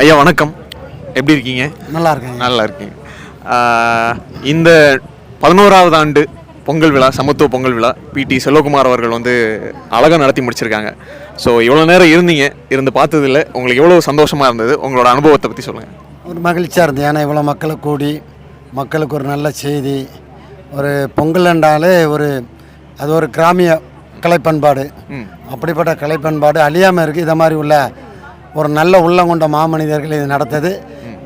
ஐயா வணக்கம். எப்படி இருக்கீங்க? நல்லா இருக்கேங்க நல்லா இருக்கீங்க. இந்த பதினோராவது ஆண்டு பொங்கல் விழா சமத்துவ பொங்கல் விழா பிடி செல்வகுமார் அவர்கள் வந்து அழகாக நடத்தி முடிச்சிருக்காங்க. ஸோ இவ்வளோ நேரம் இருந்தீங்க இருந்து பார்த்ததில்ல. உங்களுக்கு எவ்வளோ சந்தோஷமாக இருந்தது? உங்களோட அனுபவத்தை பற்றி சொல்லுங்கள் ஒரு மகிழ்ச்சியாக இருந்தது. ஏன்னா இவ்வளோ மக்களை கூடி மக்களுக்கு ஒரு நல்ல செய்தி ஒரு பொங்கல்ன்றாலே ஒரு அது ஒரு கிராமிய கலைப்பண்பாடு. அப்படிப்பட்ட கலைப்பண்பாடு அழியாமல் இருக்குது இதை மாதிரி உள்ள ஒரு நல்ல உள்ளம் கொண்ட மாமனிதர்கள் இது நடத்தது.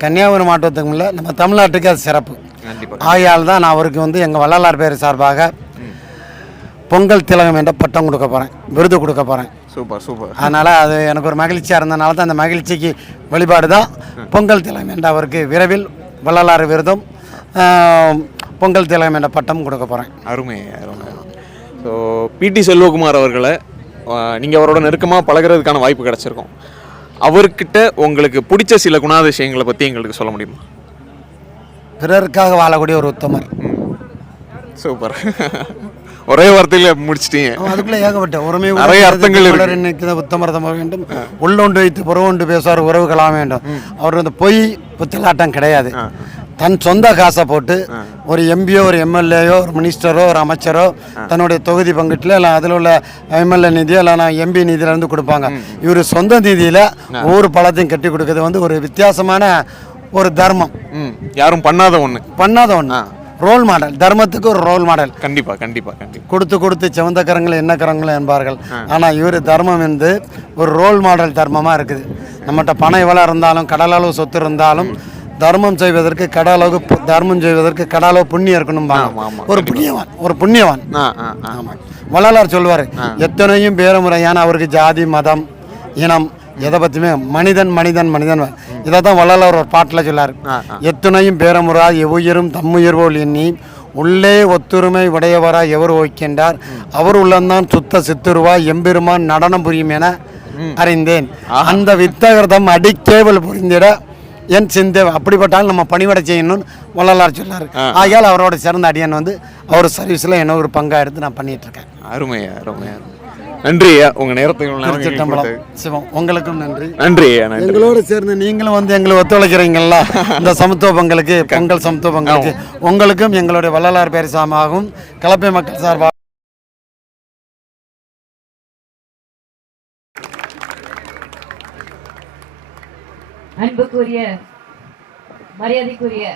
கன்னியாகுமரி மாவட்டத்துக்கு இல்லை நம்ம தமிழ்நாட்டுக்கு அது சிறப்பு. ஆகையால் தான் நான் அவருக்கு வந்து எங்கள் வள்ளலார் பேர் சார்பாக பொங்கல் திலகம் என்ற பட்டம் கொடுக்க போகிறேன் விருது கொடுக்க போகிறேன் சூப்பர் சூப்பர். அதனால் அது எனக்கு ஒரு மகிழ்ச்சியாக இருந்தனால தான் அந்த மகிழ்ச்சிக்கு வழிபாடு தான் பொங்கல் திலகம் என்ற அவருக்கு விரைவில் வள்ளலார் விருதும் பொங்கல் திலகம் என்ற பட்டம் கொடுக்க போகிறேன் அருமை அருமை. ஸோ பிடி செல்வகுமார் அவர்களை நீங்கள் அவரோட நெருக்கமாக பழகுறதுக்கான வாய்ப்பு கிடச்சிருக்கும். அவர்கிட்ட உங்களுக்கு பிடிச்ச சில குணாதிசயங்களை பற்றி எங்களுக்கு சொல்ல முடியுமா? பிறருக்காக வாழக்கூடிய ஒரு உத்தமர். சூப்பர். ஒரே வார்த்தையில் முடிச்சிட்டீங்க. அதுக்குள்ளே ஏகப்பட்ட உரிமை நிறைய அர்த்தங்கள் இருக்கு. நிற்கிற உத்தமரதம் வேண்டும். உள்ளொன்று வைத்து புறவொன்று பேசுவார் உறவுகளாக வேண்டும். அவர் வந்து பொய் புத்தலாட்டம் கிடையாது. தன் சொந்த காசை போட்டு ஒரு எம்பியோ ஒரு எம்எல்ஏயோ ஒரு மினிஸ்டரோ ஒரு அமைச்சரோ தன்னுடைய தொகுதி பங்கிட்டில் இல்லை அதில் உள்ள எம்எல்ஏ நிதியோ இல்லை எம்பி நிதியிலேருந்து கொடுப்பாங்க. இவர் சொந்த நிதியில் ஒவ்வொரு பழத்தையும் கட்டி கொடுக்கறது வந்து ஒரு வித்தியாசமான ஒரு தர்மம். யாரும் பண்ணாத ஒன்று பண்ணாத ஒன்று ரோல் மாடல் தர்மத்துக்கு ஒரு ரோல் மாடல் கண்டிப்பாக கண்டிப்பாக கண்டிப்பாக கொடுத்து கொடுத்து சிவந்த கரங்கள் என்ன கரங்கள் என்பார்கள். ஆனால் இவர் தர்மம் வந்து ஒரு ரோல் மாடல் தர்மமாக இருக்குது. நம்மகிட்ட பணம் எவ்வளோ இருந்தாலும் கடலளவு சொத்து இருந்தாலும் தர்மம் செய்வதற்கு கடலளவு பு- தர்மம் செய்வதற்கு கடலளவு புண்ணியம் ஆமா, ஒரு புண்ணியவான் ஒரு புண்ணியவான். வள்ளலார் சொல்வார் எத்தனையும் பேரமுறையான அவருக்கு ஜாதி மதம் இனம் எதை பற்றியுமே மனிதன் மனிதன் மனிதன். இதை தான் வள்ளலார் ஒரு பாட்டில் சொல்லார். ஆ, எத்துணையும் பேரமுறா எவ்வுயிரும் தம்முயிர்வோல் எண்ணி உள்ளே ஒத்துரிமை உடையவராய் எவர் ஓய்க்கின்றார்? அவர் உள்ளந்தான் சுத்த சித்துருவாய் எம்பெருமான் நடனம் புரியும் என அறிந்தேன். அந்த வித்தகர்தம் அடிக்கேவல் புரிந்திட என் சிந்தை அப்படிப்பட்டாலும் நம்ம பணிவிடை செய்யணும்னு வள்ளலார் சொன்னார். ஆகையால் அவரோட சிறந்த அடியான் வந்து அவர் சர்வீஸில் என்ன ஒரு பங்காக எடுத்து நான் பண்ணிட்டு இருக்கேன். அருமையா அருமையா நன்றி ஐயா. உங்கள் நேரத்தை. சிவம் உங்களுக்கும் நன்றி. நன்றி எங்களோடு சேர்ந்து நீங்களும் வந்து எங்களை ஒத்துழைக்கிறீங்களா? இந்த சமத்துவ பொங்கலுக்கு பொங்கல் சமத்துவ பொங்கலுக்கு உங்களுக்கும் எங்களுடைய வள்ளலார் பேர் சார்பாகவும் கலப்பை மக்கள் சார்பாக அன்புக்குரிய மரியாதைக்குரிய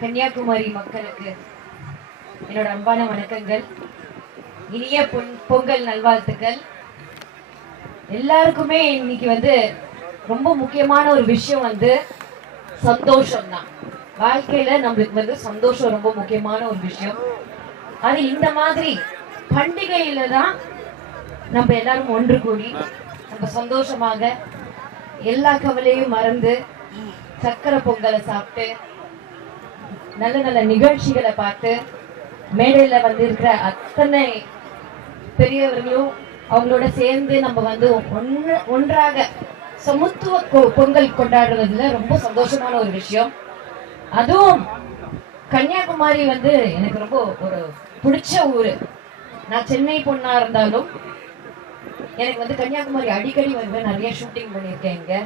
கன்னியாகுமரி மக்களுக்கு என்னோட அன்பான வணக்கங்கள். இனிய பொங்கல் நல்வாழ்த்துக்கள். எல்லாருக்குமே இன்னைக்கு வந்து ரொம்ப முக்கியமான ஒரு விஷயம் வந்து சந்தோஷம் தான் வாழ்க்கையில நம்மளுக்கு வந்து சந்தோஷம் ரொம்ப முக்கியமான ஒரு விஷயம். அது இந்த மாதிரி பண்டிகையில தான் நம்ம எல்லாரும் ஒன்று கூடி நம்ம சந்தோஷமாக எல்லா கவலையும் மறந்து சக்கரை பொங்கலை சாப்பிட்டு நல்ல நல்ல நிகழ்ச்சிகளை பார்த்து மேடையில வந்து இருக்கிற அத்தனை பெரியவர்களும் அவங்களோட சேர்ந்து நம்ம வந்து ஒன்று ஒன்றாக சமத்துவ கொ- பொங்கல் கொண்டாடுறதுல ரொம்ப சந்தோஷமான ஒரு விஷயம். அதுவும் கன்னியாகுமரி வந்து எனக்கு ரொம்ப ஒரு பிடிச்ச ஊரு. நான் சென்னை பொண்ணா இருந்தாலும் எனக்கு வந்து கன்னியாகுமரி அடிக்கடி வருவேன் நிறைய ஷூட்டிங் பண்ணியிருக்கேன் இங்க.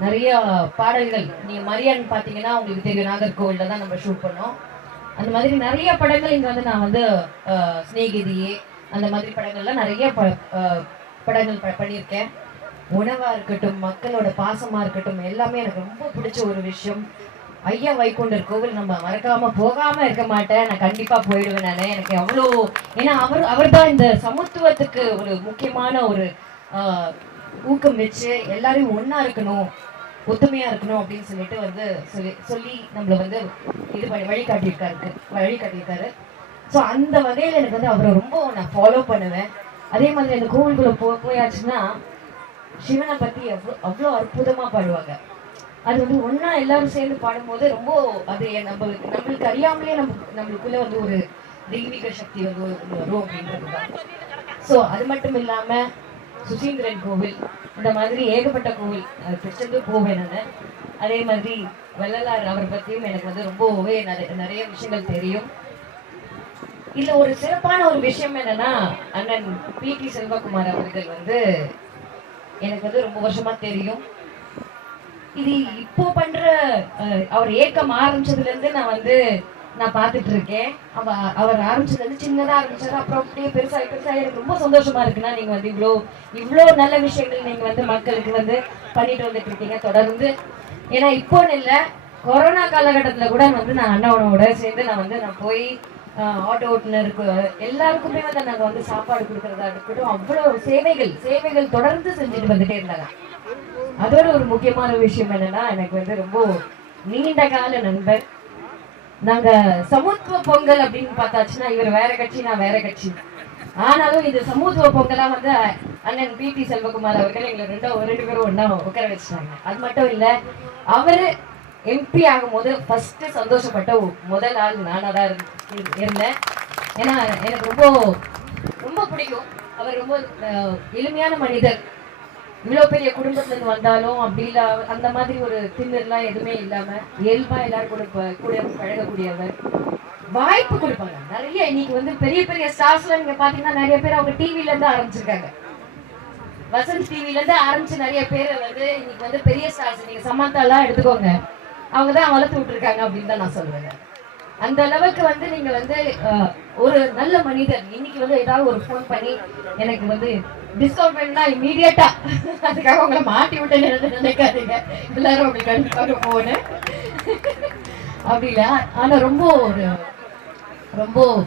நிறைய பாடல்கள். நீங்க மரியான்னு பார்த்தீங்கன்னா உங்களுக்கு தெரியும் நாகர்கோவில்ல தான் நம்ம ஷூட் பண்ணோம். அந்த மாதிரி நிறைய படங்கள் இங்க வந்து நான் வந்து அஹ், சிநேகிதியே அந்த மாதிரி படங்கள்லாம் நிறைய படங்கள் ப- பண்ணியிருக்கேன். உணவா இருக்கட்டும் மக்களோட பாசமா இருக்கட்டும் எல்லாமே எனக்கு ரொம்ப பிடிச்ச ஒரு விஷயம். ஐயா வைகுண்டர் கோவில் நம்ம மறக்காம போகாம இருக்க மாட்டேன். நான் கண்டிப்பா போயிடுவேன் நானு. எனக்கு அவ்வளோ ஏன்னா அவர் அவர்தான் இந்த சமத்துவத்துக்கு ஒரு முக்கியமான ஒரு ஊக்கம் வச்சு எல்லாரையும் ஒன்னா இருக்கணும் ஒத்துமையா இருக்கணும் அப்படின்னு சொல்லிட்டு வந்து சொல்லி சொல்லி நம்மள வந்து இது பண்ணி வழிகாட்டியிருக்காரு வழிகாட்டியிருக்காரு. ஸோ அந்த வகையில் எனக்கு வந்து அவரை ரொம்ப நான் ஃபாலோ பண்ணுவேன். அதே மாதிரி அந்த கோவிலுக்குள்ள போ போயாச்சுன்னா சிவனை பத்தி அவ்வளோ அவ்வளோ அற்புதமா பாடுவாங்க. அது வந்து ஒன்றா எல்லாரும் சேர்ந்து பாடும்போது ரொம்ப அது நம்மளுக்கு நம்மளுக்கு அறியாமலே நம்ம நம்மளுக்குள்ள வந்து ஒரு தெய்வீக சக்தி வந்து வரும் அப்படின்றது தான் ஸோ அது மட்டும் இல்லாம சுசீந்திரன் கோவில் இந்த மாதிரி ஏகப்பட்ட கோவில் திருச்செந்தூர் போவேன் நான். அதே மாதிரி வள்ளலார் அவரை பத்தியும் எனக்கு வந்து ரொம்பவே நிறைய நிறைய விஷயங்கள் தெரியும். இதுல ஒரு சிறப்பான ஒரு விஷயம் என்னன்னா அண்ணன் பி டி செல்வகுமார் அவர்கள் வந்து எனக்கு வந்து ரொம்ப வருஷமா தெரியும். இது இப்போ பண்ற அவர் ஏக்கம் ஆரம்பிச்சதுல இருந்து நான் வந்து நான் பார்த்துட்டு இருக்கேன் அவ அவர் ஆரம்பிச்சதுல இருந்து சின்னதா ஆரம்பிச்சாரு. அப்புறம் அப்படியே பெருசா பெருசா எனக்கு ரொம்ப சந்தோஷமா இருக்குன்னா நீங்க வந்து இவ்வளோ இவ்வளோ நல்ல விஷயங்கள் நீங்க வந்து மக்களுக்கு வந்து பண்ணிட்டு வந்துட்டு இருக்கீங்க. தொடர்ந்து ஏன்னா இப்போன்னு இல்லை கொரோனா காலகட்டத்துல கூட வந்து நான் அண்ணாவோட சேர்ந்து நான் வந்து நான் போய் ஆட்டோ ஓட்டுநருக்கு எல்லாருக்குமே வந்து நாங்கள் வந்து சாப்பாடு கொடுக்கறதா இருக்கட்டும் அவ்வளோ சேவைகள் சேவைகள் தொடர்ந்து செஞ்சுட்டு வந்துட்டே இருந்தாங்க. அதோட ஒரு முக்கியமான விஷயம் என்னன்னா எனக்கு வந்து ரொம்ப நீண்ட கால நண்பர். நாங்க சமத்துவ பொங்கல் அப்படின்னு பார்த்தாச்சுன்னா இவர் வேற கட்சி நான் வேற கட்சி. ஆனாலும் இது சமூத்துவ பொங்கலா வந்து அண்ணன் பி டி செல்வகுமார் அவர்கள் எங்களை ரெண்டோ ரெண்டு பேரும் ஒன்னா உட்கார வச்சுட்டாங்க. அது மட்டும் இல்ல அவரு எம்பி ஆகும்போது ஃபர்ஸ்ட் சந்தோஷப்பட்ட முதல் ஆள் நானா தான் இருந்து- இருந்தேன். ஏன்னா எனக்கு ரொம்ப ரொம்ப பிடிக்கும். அவர் ரொம்ப எளிமையான மனிதர். இவ்வளவு பெரிய குடும்பத்துல இருந்து வந்தாலும் அப்படி இல்ல அந்த மாதிரி ஒரு திமிர்லாம் எதுவுமே இல்லாம இயல்பா எல்லாரும் கூட கூட பழகக்கூடியவர். வாய்ப்பு கொடுப்பாங்க. நிறைய இன்னைக்கு வந்து பெரிய பெரிய ஸ்டார்ஸ்ல நீங்க பாத்தீங்கன்னா நிறைய பேர் அவங்க டிவில இருந்து ஆரம்பிச்சிருக்காங்க. வசந்த் டிவில இருந்து ஆரம்பிச்சு நிறைய பேர் வந்து இன்னைக்கு வந்து பெரிய ஸ்டார்ஸ் நீங்க சமந்தா எல்லாம் எடுத்துக்கோங்க. அவங்க தான் வளர்த்து விட்டுருக்காங்க அப்படின்னு தான் நான் சொல்றேன். அந்த அளவுக்கு வந்து நீங்க வந்து ஒரு நல்ல மனிதர். இன்னைக்கு வந்து ஏதாவது ஒரு ஃபோன் பண்ணி எனக்கு வந்து டிஸ்கவுண்ட் வேணும்னா இமீடியட்டா அதுக்காக உங்களை மாட்டி விட்டேன்னு நினைக்காதீங்க. எல்லாரும் அப்படி கண்டிப்பாக போனேன். அப்படி இல்ல ஆனா ரொம்ப ஒரு ரொம்ப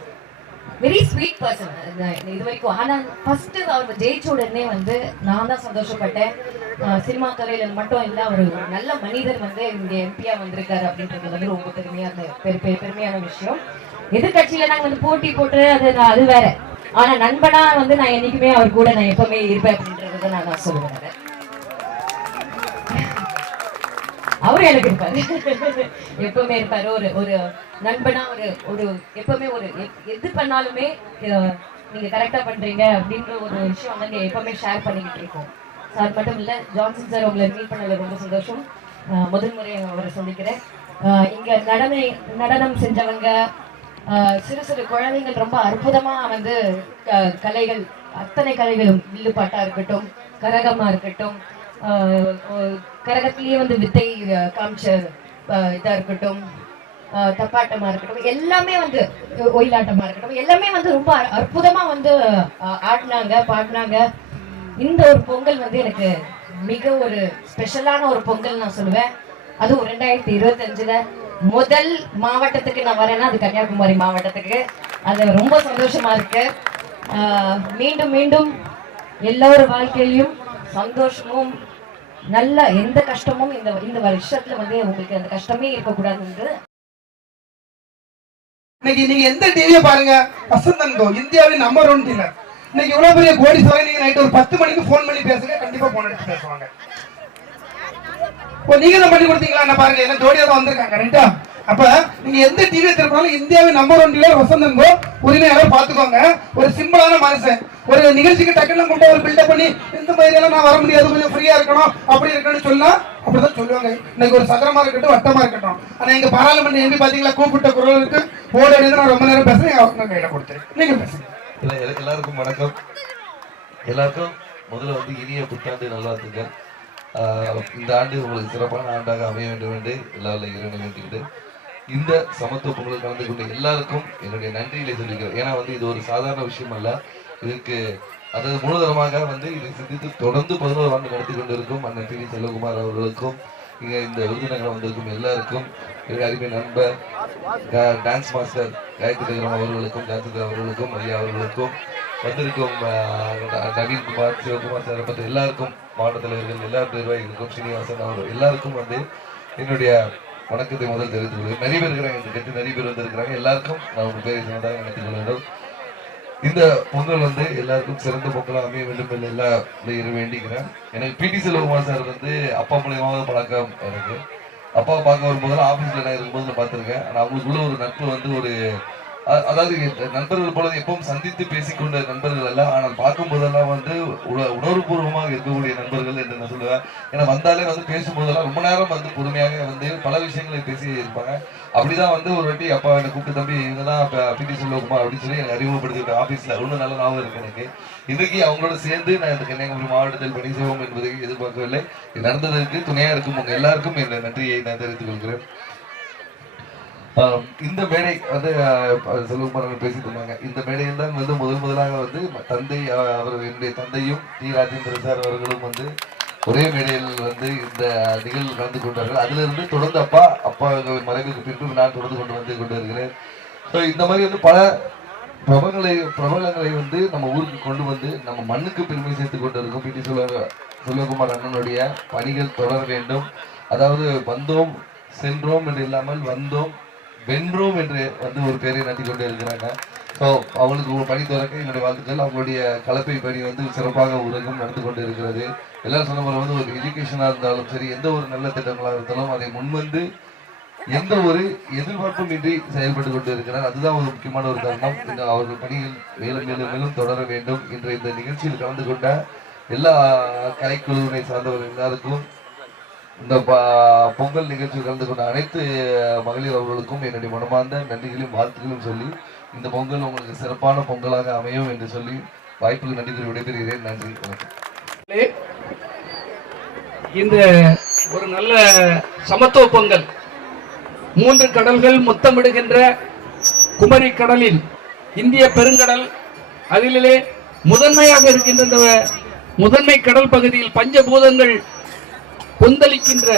வெரி ஸ்வீட் பர்சன் இது வரைக்கும். ஆனா ஃபர்ஸ்ட் அவர் ஜெயிச்ச உடனே வந்து நான் தான் சந்தோஷப்பட்டேன். சினிமா துறையில மட்டும் இல்ல அவர் ஒரு நல்ல மனிதர் வந்து இங்க எம்பியா வந்திருக்காரு அப்படின்றது வந்து ரொம்ப பெருமையான பெரு- பெருமையான விஷயம். எதிர்கட்சியில நாங்க வந்து போட்டி போட்டு அது நான் அது வேற. ஆனா நண்பனா வந்து நான் என்னைக்குமே அவர் கூட நான் எப்பவுமே இருப்பேன் அப்படின்றத நான் நான் சொல்லுவேன் அவரு எனக்கு இருப்பாரு. எப்பவுமே இருப்பாரு. ஒரு ஒரு நண்பனா ஒரு ஒரு எப்பவுமே ஒரு எது பண்ணாலுமே நீங்க கரெக்டா பண்றீங்க அப்படின்ற ஒரு விஷயம் வந்து எப்பவுமே ஷேர் பண்ணிக்கிட்டு இருக்கோம். சார் மட்டும் இல்ல ஜான்சன் சார் உங்களை மீட் பண்ணல ரொம்ப சந்தோஷம். முதல் முறை அவரை சந்திக்கிறேன். இங்க நடனை நடனம் செஞ்சவங்க சிறு சிறு குழந்தைகள் ரொம்ப அற்புதமாக வந்து க- கலைகள் அத்தனை கலைகளும் வில்லுப்பாட்டாக இருக்கட்டும் கரகமாக இருக்கட்டும் கரகத்திலேயே வந்து வித்தை காமிச்ச இதாக இருக்கட்டும் தப்பாட்டமாக தப்பாட்டமா இருக்கட்டும் எல்லாமே வந்து ஒயிலாட்டமாக ஒயிலாட்டமா இருக்கட்டும் எல்லாமே வந்து ரொம்ப அ- அற்புதமா வந்து ஆடினாங்க பாடினாங்க. இந்த ஒரு பொங்கல் வந்து எனக்கு மிக ஒரு ஸ்பெஷலான ஒரு பொங்கல் நான் சொல்லுவேன். அதுவும் ரெண்டாயிரத்தி இருபத்தஞ்சுல. முதல் மாவட்டத்துக்கு நான் வரேன்னா அது கன்னியாகுமரி மாவட்டத்துக்கு. அது ரொம்ப சந்தோஷமா இருக்கு. ஆஹ் மீண்டும் மீண்டும் எல்லோரு வாழ்க்கையிலும் சந்தோஷமும் நல்ல எந்த கஷ்டமும் இந்த இந்த வருஷத்துல வந்து உங்களுக்கு அந்த கஷ்டமே இருக்கக்கூடாதுன்றது இன்னைக்கு நீங்க எந்த டிவியை பாருங்க வசந்தோ இந்தியாவின் நம்பர் ஒன் டீலர் இன்னைக்கு இவ்வளவு பெரிய கோடி சோழ நீங்க நைட் ஒரு பத்து மணிக்கு போன் பண்ணி பேசுங்க கண்டிப்பா போன் எடுத்து பேசுவாங்க. ஓ நீங்க தான் பண்ணி கொடுத்தீங்களா பாருங்க என்ன ஜோடியா தான் வந்திருக்காங்க கரெக்டா அப்ப நீங்க எந்த டிவியை திரும்பினாலும் இந்தியாவின் number one dealer Vasanthan Co உரிமையாளர் பாத்துக்கோங்க ஒரு சிம்பிளான மனுஷன். ஒரு நிகழ்ச்சிக்கு டக்குன்னு கொண்டு ஒரு பில்டப் பண்ணி இந்த மாதிரி எல்லாம் நான் வர முடியாது கொஞ்சம் ஃப்ரீயா இருக்கணும் அப்படி இருக்கணும்னு சொன்னா அப்படிதான் சொல்லுவாங்க. இன்னைக்கு ஒரு சதுரமா இருக்கட்டும் வட்டமா இருக்கட்டும். ஆனா எங்க பாராளுமன்ற எம்பி பாத்தீங்களா கூப்பிட்ட குரல் இருக்கு. போர்டு அடிந்து நான் ரொம்ப நேரம் பேசுறேன் அவங்க கையில கொடுத்துரு நீங்க பேசுங்க. எல்லாருக்கும் வணக்கம். எல்லாருக்கும் முதல்ல வந்து இனிய புத்தாண்டு நல்லா இருக்குங்க இந்த ஆண்டு உங்களுக்கு சிறப்பான ஆண்டாக அமைய வேண்டும் என்று எல்லாரும் இறைவனை வேண்டிக்கிட்டு இந்த சமத்துவ பொங்கலில் கலந்து கொண்ட எல்லாருக்கும் என்னுடைய நன்றிகளை சொல்லிக்கிறேன். ஏன்னா வந்து இது ஒரு சாதாரண விஷயம் அல்ல. இதற்கு அதாவது முழுதரமாக வந்து இதை சிந்தித்து தொடர்ந்து பதினோரு ஆண்டு நடத்தி கொண்டிருக்கும் அண்ணன் பி செல்வகுமார் அவர்களுக்கும் இங்கே இந்த விருதுநகரம் வந்திருக்கும் எல்லாருக்கும் என்னுடைய அருமை நண்பர் டான்ஸ் மாஸ்டர் காயத்ரி அவர்களுக்கும் ஜான்சந்திரன் அவர்களுக்கும் ஐயா அவர்களுக்கும் வந்திருக்கும் ஆஹ், குமார் நவீன்குமார் சிவகுமார் சார் மற்ற எல்லாருக்கும் மாவட்ட தலைவர்கள் எல்லா நிர்வாகிகளுக்கும் ஸ்ரீனிவாசன் அவர்கள் எல்லாருக்கும் வந்து என்னுடைய வணக்கத்தை முதல் தெரிவித்துக் கொள்கிறேன். நிறைய பேர் இருக்கிறாங்க இந்த கட்சி நிறைய பேர் வந்திருக்கிறாங்க. எல்லாருக்கும் நான் உங்கள் பேரை சொன்னதாக நினைத்துக் கொள்ள வேண்டும். இந்த பொங்கல் வந்து எல்லாருக்கும் சிறந்த பொங்கலாக அமைய வேண்டும் என்று எல்லா பிள்ளைகளும் வேண்டிக்கிறேன். எனக்கு பிடி செல்வகுமார் சார் வந்து அப்பா மூலியமாக பழக்கம் எனக்கு. அப்பா பார்க்க வரும்போதெல்லாம் ஆஃபீஸில் நான் இருக்கும்போது நான் பார்த்துருக்கேன். ஆனால் அவங்களுக்குள்ள ஒரு நட்பு வந்து ஒரு அதாவது நண்பர்கள் போல எப்பவும் சந்தித்து பேசிக்கொண்ட நண்பர்கள் அல்ல. ஆனால் பார்க்கும் போதெல்லாம் வந்து உண- உணர்வுபூர்வமாக இருக்கக்கூடிய நண்பர்கள் என்று நான் சொல்லுவேன். ஏன்னா வந்தாலே வந்து பேசும்போதெல்லாம் ரொம்ப நேரம் வந்து பொறுமையாக வந்து பல விஷயங்களை பேசி இருப்பாங்க. அப்படிதான் வந்து ஒரு வாட்டி அப்பா என்னை கூப்பிட்டு தம்பி இவங்க தான் பிடி செல்வகுமார் அப்படின்னு சொல்லி எனக்கு அறிமுகப்படுத்தி ஆஃபீஸில் ஒன்றும் நல்ல ஞாபகம் இருக்கு எனக்கு. இன்னைக்கு அவங்களோட சேர்ந்து நான் இந்த கன்னியாகுமரி மாவட்டத்தில் பணி செய்வோம் என்பதை எதிர்பார்க்கவில்லை. நடந்ததற்கு துணையா இருக்கும் உங்க எல்லாருக்கும் என் நன்றியை நான் தெரிவித்துக் கொள்கிறேன். இந்த மேடை வந்து ஆஹ் செல்வகுமார் அவர்கள் பேசிட்டு இருந்தாங்க. இந்த மேடையில் தான் வந்து முதல் முதலாக வந்து தந்தை அவர் என்னுடைய தந்தையும் டி. ராஜேந்திர சார் அவர்களும் வந்து ஒரே மேடையில் வந்து இந்த நிகழ்வு கலந்து கொண்டார்கள். அதிலிருந்து தொடர்ந்து அப்பா அப்பா மறைவுக்கு பின்பு நான் தொடர்ந்து கொண்டு வந்து கொண்டு வருகிறேன் ஸோ இந்த மாதிரி வந்து பல பிரபலங்களை பிரபலங்களை வந்து நம்ம ஊருக்கு கொண்டு வந்து நம்ம மண்ணுக்கு பெருமை சேர்த்து கொண்டு இருக்கும் பிடி செல்வ செல்வகுமார் அண்ணனுடைய பணிகள் தொடர வேண்டும். அதாவது வந்தோம் சென்றோம் என்று இல்லாமல் வந்தோம் வென்றோம் என்று வந்து ஒரு பேரை நட்டி கொண்டு இருக்கிறாங்க. ஸோ அவங்களுக்கு ஒரு பணி துறக்க என்னுடைய வாழ்த்துக்கள். அவங்களுடைய கலப்பை பணி வந்து சிறப்பாக உலகம் நடந்து கொண்டு இருக்கிறது. எல்லாரும் சொன்ன போல வந்து ஒரு எஜுகேஷனாக இருந்தாலும் சரி எந்த ஒரு நல்ல திட்டங்களாக இருந்தாலும் அதை முன்வந்து எந்த ஒரு எதிர்பார்ப்பும் இன்றி செயல்பட்டு கொண்டு இருக்கிறார். அதுதான் ஒரு முக்கியமான ஒரு தருணம். இந்த அவர்கள் பணியில் மேலும் மேலும் மேலும் தொடர வேண்டும் என்ற இந்த நிகழ்ச்சியில் கலந்து கொண்ட எல்லா கலைக்குழுவினை சார்ந்தவர் எல்லாருக்கும் இந்த பொங்கல் நிகழ்ச்சியில் கலந்து கொண்ட அனைத்து மகளிர் அவர்களுக்கும் என்னுடைய மனமார்ந்த நன்றிகளையும் வாழ்த்துக்களையும் சொல்லி இந்த பொங்கல் உங்களுக்கு சிறப்பான பொங்கலாக அமையும் என்று சொல்லி வாய்ப்புக்கு நன்றி கூறி விடைபெறுகிறேன். நன்றி இந்த ஒரு நல்ல சமத்துவ பொங்கல். மூன்று கடல்கள் முத்தமிடுகின்ற குமரி கடலில் இந்திய பெருங்கடல் அதிலே முதன்மையாக இருக்கின்ற இந்த முதன்மை கடல் பகுதியில் பஞ்சபூதங்கள் கொந்தளிக்கின்ற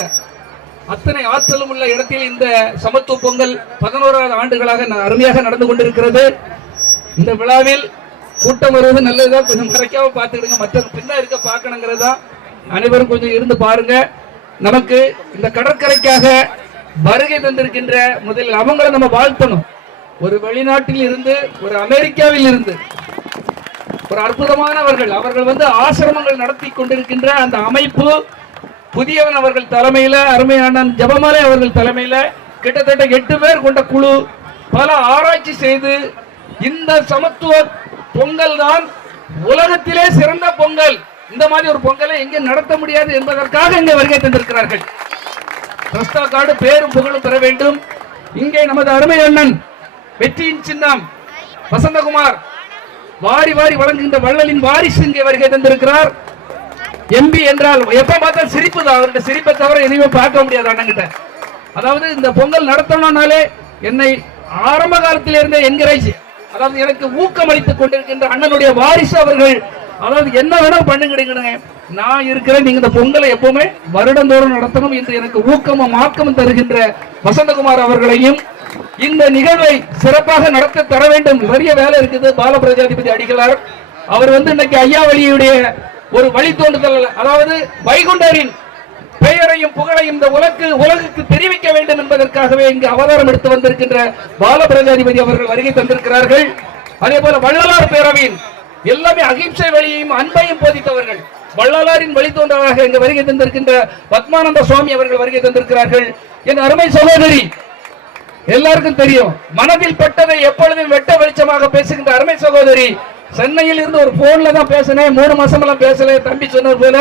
அத்தனை ஆற்றலும் உள்ள இடத்தில் இந்த சமத்துவ பொங்கல் பதினோராவது ஆண்டுகளாக அருமையாக நடந்து கொண்டிருக்கிறது. இந்த விழாவில் கூட்டம் வருவது நல்லதுதான். கொஞ்சம் மறைக்காம பார்த்துக்கிடுங்க. மற்ற பின்ன இருக்க பார்க்கணுங்கிறது தான் அனைவரும் கொஞ்சம் இருந்து பாருங்க. நமக்கு இந்த கடற்கரைக்காக வருகை தந்திருக்கின்ற முதலில் அவங்கள நம்ம வாழ்த்தணும். ஒரு வெளிநாட்டில் இருந்து ஒரு அமெரிக்காவில் இருந்து ஒரு அற்புதமானவர்கள் அவர்கள் வந்து ஆசிரமங்கள் நடத்தி கொண்டிருக்கின்ற அந்த அமைப்பு புதியவன் அவர்கள் தலைமையில் அருமையான ஜபமாலை அவர்கள் தலைமையில் கிட்டத்தட்ட எட்டு பேர் கொண்ட குழு பல ஆராய்ச்சி செய்து இந்த சமத்துவ பொங்கல் தான் உலகத்திலே சிறந்த பொங்கல். இந்த மாதிரி ஒரு பொங்கலை எங்கே நடத்த முடியாது என்பதற்காக இங்கே வருகை தந்திருக்கிறார்கள். ரஸ்தா காடு பேரும் புகழும் பெற வேண்டும். இங்கே நமது அருமை அண்ணன் வெற்றியின் சின்னம் வசந்தகுமார் வாரி வாரி வழங்குகின்ற வள்ளலின் வாரிசு இங்கே வருகை தந்திருக்கிறார். எம்பி என்றால் எப்ப பார்த்தாலும் சிரிப்பு தான் அவர்கிட்ட சிரிப்பை தவிர எதையுமே பார்க்க முடியாது அண்ணங்கிட்ட அதாவது இந்த பொங்கல் நடத்தணும்னாலே என்னை ஆரம்ப காலத்தில் இருந்த என்கரேஜ் அதாவது எனக்கு ஊக்கம் அளித்துக் கொண்டிருக்கின்ற அண்ணனுடைய வாரிசு அவர்கள் அதாவது என்ன வேணா பண்ணுங்க நான் இருக்கிறேன் நீங்க இந்த பொங்கலை எப்பவுமே வருடந்தோறும் நடத்தணும் என்று எனக்கு ஊக்கமும் ஆக்கமும் தருகின்ற வசந்தகுமார் அவர்களையும் இந்த நிகழ்வை சிறப்பாக நடத்த தர வேண்டும். நிறைய வேலை இருக்குது. பால பிரஜாதிபதி அடிகளார். அவர் வந்து இன்னைக்கு ஐயாவளியுடைய ஒரு வழித்தோண்டுதல் அதாவது வைகுண்டரின் பெயரையும் புகழையும் இந்த உலகு உலகுக்கு தெரிவிக்க வேண்டும் என்பதற்காகவே இங்கு அவதாரம் எடுத்து வந்திருக்கின்ற பாலபிரஜாதிபதி அவர்கள் வருகை தந்திருக்கிறார்கள். அதே போல வள்ளலார் பேரவையின் எல்லாமே அகிம்சை வழியையும் அன்பையும் போதித்தவர்கள். வள்ளலாரின் வழித்தோன்றலாக இங்கு வருகை தந்திருக்கின்ற பத்மானந்த சுவாமி அவர்கள் வருகை தந்திருக்கிறார்கள். என் அருமை சகோதரி எல்லாருக்கும் தெரியும் மனதில் பட்டதை எப்பொழுதும் வெட்ட வெளிச்சமாக பேசுகின்ற அருமை சகோதரி சென்னையில் இருந்து ஒரு போன்ல தான் பேசினேன். மூணு மாசமெல்லாம் பேசல. தம்பி சொன்னது போல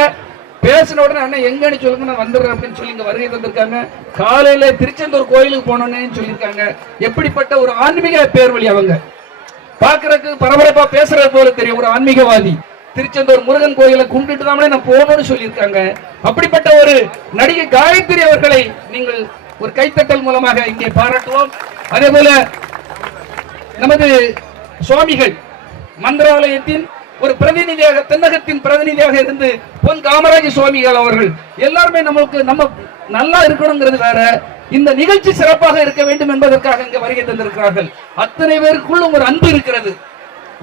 பேசின உடனே அண்ணன் எங்கன்னு சொல்லுங்க நான் வந்துடுறேன் அப்படின்னு சொல்லி இங்க வருகை தந்திருக்காங்க. காலையில திருச்செந்தூர் கோயிலுக்கு போனோன்னு சொல்லியிருக்காங்க. எப்படிப்பட்ட ஒரு ஆன்மீக பேர் வழி அவங்க. பாக்குறதுக்கு பரபரப்பா பேசுறது போல தெரியும். ஒரு ஆன்மீகவாதி. திருச்செந்தூர் முருகன் கோயிலை கும்பிட்டு தான் நான் போகணும்னு சொல்லியிருக்காங்க. அப்படிப்பட்ட ஒரு நடிகை காயத்ரி அவர்களை நீங்கள் ஒரு கைத்தட்டல் மூலமாக இங்கே பாராட்டுவோம். அதே போல நமது சுவாமிகள் மந்திராலயத்தின் ஒரு பிரதிநிதியாக தென்னகத்தின் பிரதிநிதியாக இருந்து பொன் காமராஜ சுவாமிகள் அவர்கள். எல்லாருமே நம்மளுக்கு நம்ம நல்லா இருக்கணுங்கிறது வேற. இந்த நிகழ்ச்சி சிறப்பாக இருக்க வேண்டும் என்பதற்காக இங்க வருகை தந்திருக்கிறார்கள். அத்தனை பேருக்குள்ளும் ஒரு அன்பு இருக்கிறது.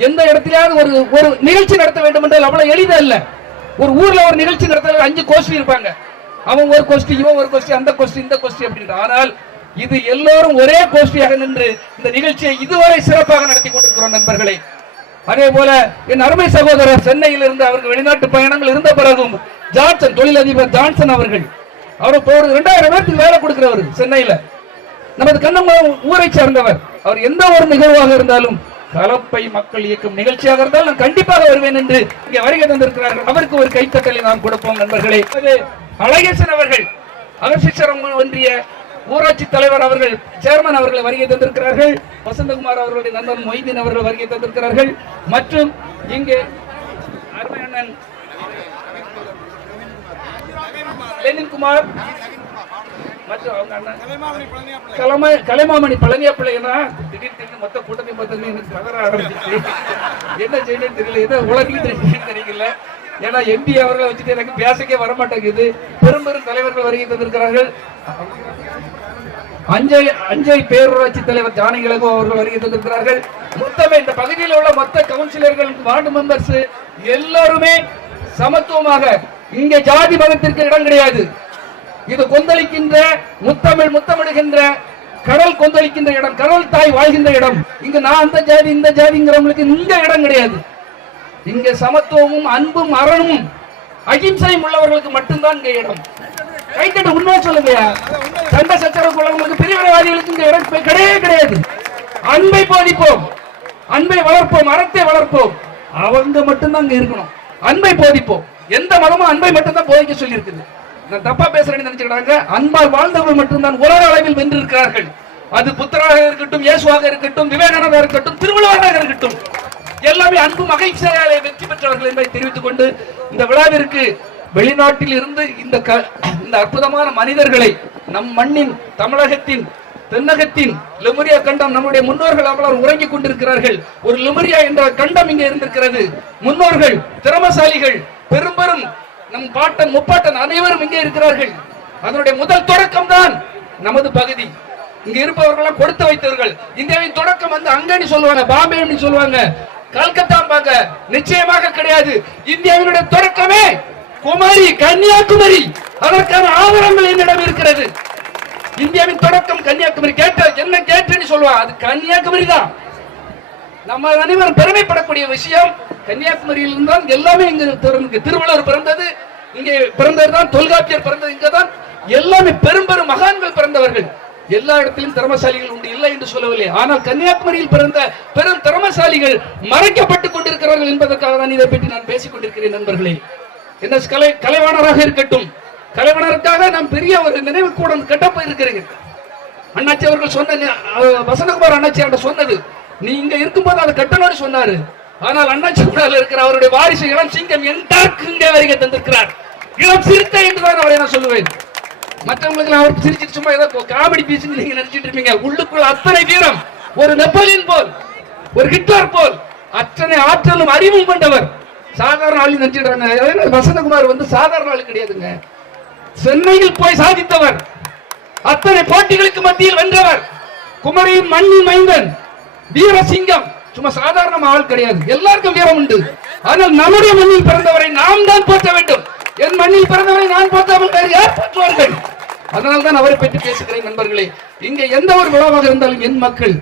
எந்த இடத்திலாவது ஒரு ஒரு நிகழ்ச்சி நடத்த வேண்டும் என்றால் அவ்வளவு இல்ல. ஒரு ஊர்ல ஒரு நிகழ்ச்சி நடத்த அஞ்சு கோஷ்டி இருப்பாங்க. அவன் ஒரு கோஷ்டி இவன் ஒரு கோஷ்டி அந்த கோஷ்டி இந்த கோஷ்டி அப்படின்ற ஆனால் இது எல்லோரும் ஒரே கோஷ்டியாக நின்று இந்த நிகழ்ச்சியை இதுவரை சிறப்பாக நடத்தி கொண்டிருக்கிறோம் நண்பர்களே. அதே போல என் அருமை சகோதரர் சென்னையில் இருந்து அவருக்கு வெளிநாட்டு பயணங்கள் இருந்த பிறகும் ஜான்சன் தொழிலதிபர் ஜான்சன் அவர்கள் அவர் போறது ஒரு ரெண்டாயிரம் பேருக்கு வேலை கொடுக்கிறவர் சென்னையில. நமது கண்ணங்குளம் ஊரை சேர்ந்தவர். அவர் எந்த ஒரு நிகழ்வாக இருந்தாலும் கலப்பை மக்கள் இயக்கும் நிகழ்ச்சியாக இருந்தால் நான் கண்டிப்பாக வருவேன் என்று இங்கே வருகை தந்திருக்கிறார்கள். அவருக்கு ஒரு கைத்தட்டலை நாம் கொடுப்போம் நண்பர்களே. அழகேசன் அவர்கள் அகசிச்சரம் ஒன்றிய ஊராட்சி தலைவர் அவர்கள் சேர்மன் அவர்கள் வருகை தந்திருக்கிறார்கள். வசந்தகுமார் அவர்களுடைய நண்பன் மொய்தீன் அவர்கள் வருகை தந்திருக்கிறார்கள். மற்றும் இங்கே அருமை அண்ணன் லெனின் குமார் மற்றும் அவங்க அண்ணன் கலைமா கலைமாமணி பழனியா பிள்ளைங்கன்னா திடீர் திடீர்னு மொத்த கூட்டத்தை பார்த்தோன்னே எனக்கு பதற ஆரம்பிச்சிச்சு என்ன செய்யணும் தெரியல. ஏதோ உலகிட்டு இருக்குன்னு தெரியல. ஏன்னா எம்பி அவர்களை வச்சுட்டு எனக்கு பேசக்கே வர மாட்டேங்குது பெரும் பெரும் தலைவர்கள் வருகை தந்திருக்கிறார்கள். அஞ்சை அஞ்சை பேரூராட்சி தலைவர் ஜானகிழகு அவர்கள் வருகை தந்திருக்கிறார்கள். மொத்தமே இந்த பகுதியில் உள்ள மொத்த கவுன்சிலர்கள் வார்டு மெம்பர்ஸ் எல்லாருமே சமத்துவமாக இங்கே ஜாதி மதத்திற்கு இடம் கிடையாது. இது கொந்தளிக்கின்ற முத்தமிழ் முத்தமிடுகின்ற கடல் கொந்தளிக்கின்ற இடம் கடல் தாய் வாழ்கின்ற இடம். இங்க நான் அந்த ஜாதி இந்த ஜாதிங்கிறவங்களுக்கு இங்க இடம் கிடையாது. இங்க சமத்துவமும் அன்பும் அறனும் அகிம்சையும் உள்ளவர்களுக்கு மட்டும்தான் இங்க இடம். கைத்தட்ட உண்மை சொல்லுங்க சண்டை சச்சரவு உள்ளவங்களுக்கு பிரிவினைவாதிகளுக்கு இந்த இடம் கிடையவே கிடையாது. அன்பை போதிப்போம். அன்பை வளர்ப்போம். அறத்தை வளர்ப்போம். அவங்க மட்டும்தான் அங்க இருக்கணும். அன்பை போதிப்போம். எந்த மதமும் அன்பை மட்டும்தான் போதிக்க சொல்லி இருக்குது நான் தப்பா பேசுறேன்னு நினைச்சுக்கிறாங்க அன்பால் வாழ்ந்தவர்கள் மட்டும்தான் உலக அளவில் வென்றிருக்கிறார்கள். அது புத்தராக இருக்கட்டும் இயேசுவாக இருக்கட்டும் விவேகானந்தா இருக்கட்டும் திருவள்ளுவராக இருக்கட்டும். எல்லாமே அன்பு மகிழ்ச்சியாக வெற்றி பெற்றவர்கள் என்பதை தெரிவித்துக் கொண்டு இந்த விழாவிற்கு வெளிநாட்டில் இருந்து இந்த க- இந்த அற்புதமான மனிதர்களை நம் மண்ணின் தமிழகத்தின் தென்னகத்தின் லெமரியா கண்டம் நம்முடைய முன்னோர்கள் அவ்வளவு உறங்கிக் கொண்டிருக்கிறார்கள். ஒரு லெமுரியா என்ற கண்டம் இங்கே இருந்திருக்கிறது. முன்னோர்கள் திறமசாலிகள் பெரும்பெரும் நம் பாட்டன் முப்பாட்டன் அனைவரும் இங்கே இருக்கிறார்கள். அதனுடைய முதல் தொடக்கம் தான் நமது பகுதி. இங்க இருப்பவர்கள் கொடுத்து வைத்தவர்கள். இந்தியாவின் தொடக்கம் வந்து அங்கன்னு சொல்லுவாங்க பாம்பேன்னு சொல்லுவாங்க. கல்கத்தாம்பாங்க நிச்சயமாக கிடையாது. இந்தியாவினுடைய தொடக்கமே குமரி கன்னியாகுமரி அதற்கான ஆதாரங்கள் என்னிடம் இருக்கிறது. இந்தியாவின் தொடக்கம் கன்னியாகுமரி கேட்ட என்ன கேட்டுன்னு சொல்லுவான் அது கன்னியாகுமரி தான். நம்ம அனைவரும் பெருமைப்படக்கூடிய விஷயம் கன்னியாகுமரியில் இருந்தால் எல்லாமே இங்க திருவள்ளுவர் பிறந்தது இங்கே பிறந்தது தான் தொல்காப்பியர் பிறந்தது இங்கதான் எல்லாமே பெரும் பெரும் மகான்கள் பிறந்தவர்கள். எல்லா இடத்திலும் திறமசாலிகள் உண்டு இல்லை என்று சொல்லவில்லை. ஆனால் கன்னியாகுமரியில் பிறந்த பெரும் திறமசாலிகள் மறைக்கப்பட்டுக் கொண்டிருக்கிறார்கள் என்பதற்காக தான் இதை பற்றி நான் பேசிக் கொண்டிருக்கிறேன் நண்பர்களே. என்ன கலை கலைவாணராக இருக்கட்டும். கலைவாணருக்காக நாம் பெரிய ஒரு நினைவு கூடம் கட்டப்ப இருக்கிறீங்க அண்ணாச்சி அவர்கள் சொன்ன அஹ், வசந்தகுமார் அண்ணாச்சி அவர்கள் சொன்னது நீ இங்க இருக்கும்போது அதை கட்டணும்னு சொன்னாரு. ஆனால் அண்ணாச்சி கூட இருக்கிற அவருடைய வாரிசு இளம் சிங்கம் எந்தாக்கு இங்கே வருகை தந்திருக்கிறார். இளம் சிறுத்தை என்றுதான் அவரை நான் சொல்லுவேன். மற்றவங்களுக்கு அவர் சிரிச்சிட்டு சும்மா ஏதோ காமெடி பீஸ் நீங்க நினைச்சிட்டு இருப்பீங்க. உள்ளுக்குள்ள அத்தனை வீரம் ஒரு நெப்போலியன் போல் ஒரு ஹிட்லர் போல் அத்தனை ஆற்றலும் அறிவும் கொண்டவர். சாதாரண ஆளு நினைச்சிடுறாங்க. வசந்தகுமார் வந்து சாதாரண ஆளு கிடையாதுங்க. சென்னையில் போய் சாதித்தவர். அத்தனை போட்டிகளுக்கு மத்தியில் வென்றவர். குமரியின் மண்ணின் மைந்தன் வீரசிங்கம். சும்மா சாதாரண ஆள் கிடையாது. எல்லாருக்கும் வீரம் உண்டு. ஆனால் நம்முடைய மண்ணில் பிறந்தவரை நாம் தான் போற்ற வேண்டும். என் மண்ணில் பிறந்தவரை நான் போற்றாமல் வேறு யார் போற்றுவார்கள்? அதனால் தான் அவரை பற்றி பேசுகிறேன் நண்பர்களே. இங்கே எந்த ஒரு விழாவாக இருந்தாலும் என் மக்கள்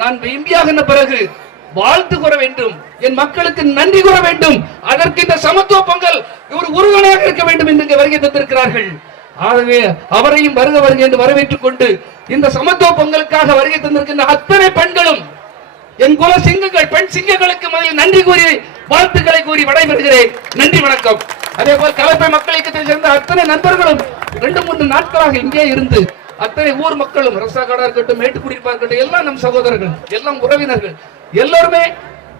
நான் எம்பியாக பிறகு வாழ்த்து கூற வேண்டும். என் மக்களுக்கு நன்றி கூற வேண்டும். அதற்கு இந்த சமத்துவ பொங்கல் ஒரு உருவனாக இருக்க வேண்டும் என்று வருகை தந்திருக்கிறார்கள். ஆகவே அவரையும் வருக வருக என்று வரவேற்றுக் கொண்டு இந்த சமத்துவ பொங்கலுக்காக வருகை தந்திருக்கின்ற அத்தனை பெண்களும் என் குல சிங்கங்கள் பெண் சிங்கங்களுக்கு முதலில் நன்றி கூறி வாழ்த்துக்களை கூறி விடைபெறுகிறேன். நன்றி வணக்கம். அதே போல் கலப்பை மக்கள் இயக்கத்தை சேர்ந்த அத்தனை நண்பர்களும் ரெண்டு மூன்று நாட்களாக இங்கே இருந்து அத்தனை ஊர் மக்களும் ரசாகாடா இருக்கட்டும் மேட்டுக்குடியிருப்பா இருக்கட்டும் எல்லாம் நம் சகோதரர்கள் எல்லாம் உறவினர்கள் எல்லாருமே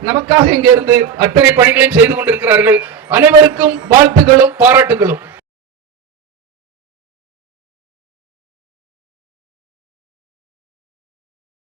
நமக்காக இங்கிருந்து அத்தனை பணிகளையும் செய்து கொண்டிருக்கிறார்கள். அனைவருக்கும் வாழ்த்துக்களும் பாராட்டுகளும்.